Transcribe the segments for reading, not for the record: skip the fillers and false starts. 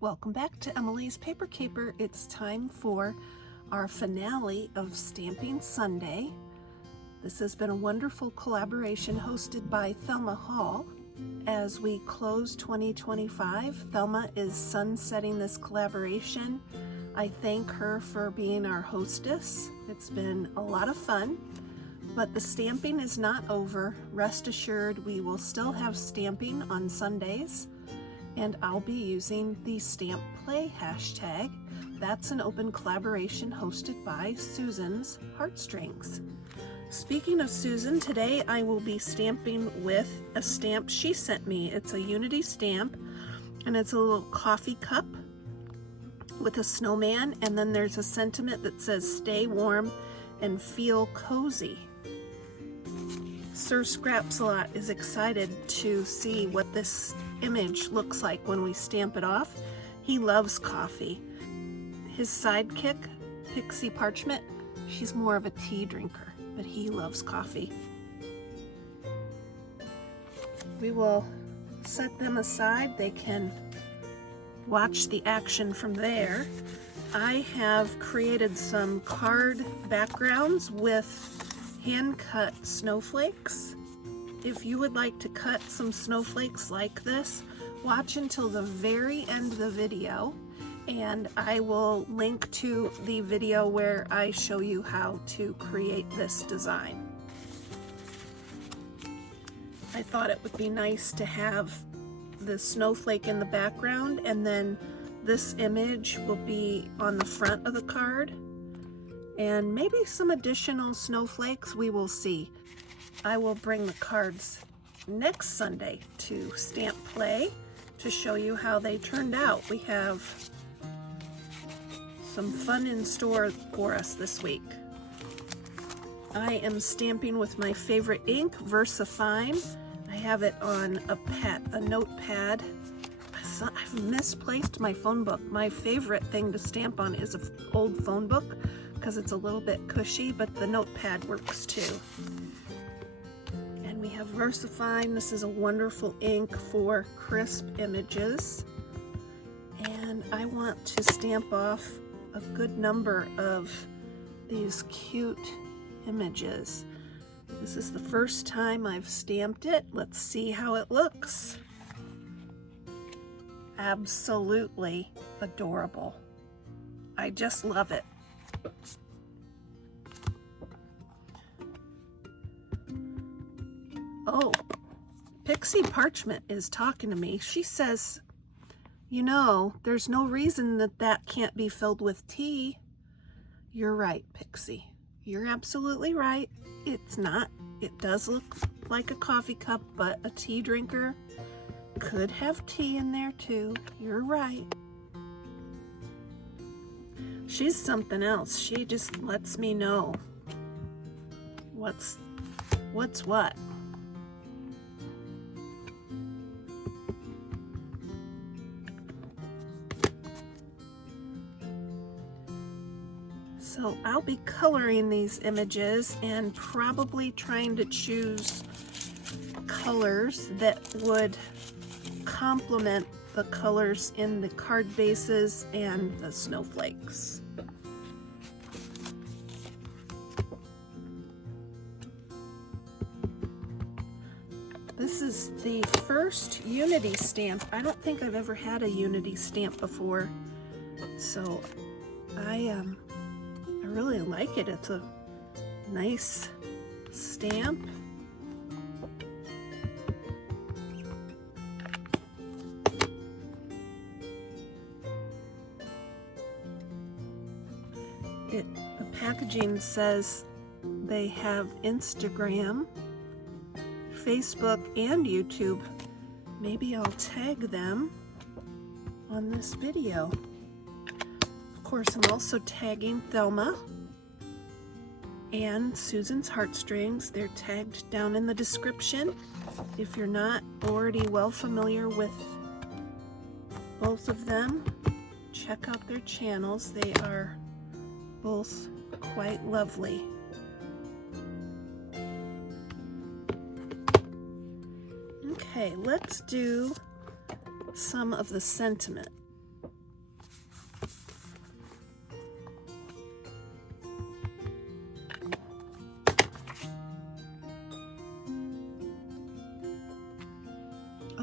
Welcome back to Emilee's Paper Caper. It's time for our finale of Stamping Sunday. This has been a wonderful collaboration hosted by Thelma Hall. As we close 2025, Thelma is sunsetting this collaboration. I thank her for being our hostess. It's been a lot of fun, but the stamping is not over. Rest assured, we will still have stamping on Sundays, and I'll be using the Stampplay hashtag. That's an open collaboration hosted by Susan's Heartstrings. Speaking of Susan, today I will be stamping with a stamp she sent me. It's a Unity stamp, and it's a little coffee cup with a snowman, and then there's a sentiment that says stay warm and feel cozy. Sir Scrapsalot is excited to see what this image looks like when we stamp it off. He loves coffee. His sidekick, Pixie Parchment, she's more of a tea drinker, but he loves coffee. We will set them aside. They can watch the action from there. I have created some card backgrounds with hand-cut snowflakes. If you would like to cut some snowflakes like this, watch until the very end of the video, and I will link to the video where I show you how to create this design. I thought it would be nice to have the snowflake in the background, and then this image will be on the front of the card, and maybe some additional snowflakes, we will see. I will bring the cards next Sunday to Stampplay to show you how they turned out. We have some fun in store for us this week. I am stamping with my favorite ink, VersaFine. I have it on a notepad. I've misplaced my phone book. My favorite thing to stamp on is an old phone book because it's a little bit cushy, but the notepad works too. And we have VersaFine. This is a wonderful ink for crisp images. And I want to stamp off a good number of these cute images. This is the first time I've stamped it. Let's see how it looks. Absolutely adorable. I just love it. Oh, Pixie Parchment is talking to me. She says, you know, there's no reason that can't be filled with tea. You're right, Pixie. You're absolutely right. It's not. It does look like a coffee cup, but a tea drinker could have tea in there too. You're right. She's something else. She just lets me know what's what. So I'll be coloring these images and probably trying to choose colors that would complement the colors in the card bases and the snowflakes. This is the first Unity stamp. I don't think I've ever had a Unity stamp before, so I really like it. It's a nice stamp. The packaging says they have Instagram, Facebook, and YouTube. Maybe I'll tag them on this video. Of course, I'm also tagging Thelma and Susan's Heartstrings. They're tagged down in the description. If you're not already well familiar with both of them, check out their channels. They are both quite lovely. Okay, let's do some of the sentiment.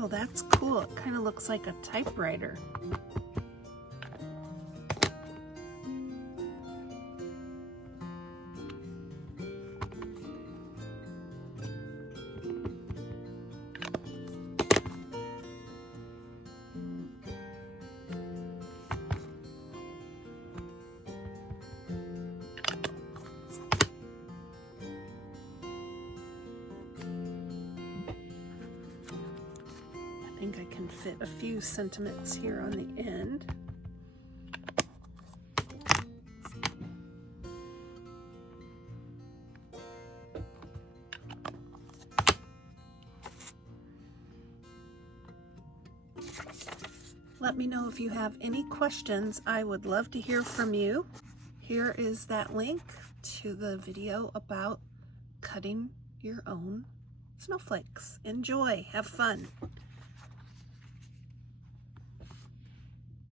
Oh, that's cool. It kind of looks like a typewriter. I think I can fit a few sentiments here on the end. Let me know if you have any questions. I would love to hear from you. Here is that link to the video about cutting your own snowflakes. Enjoy, have fun.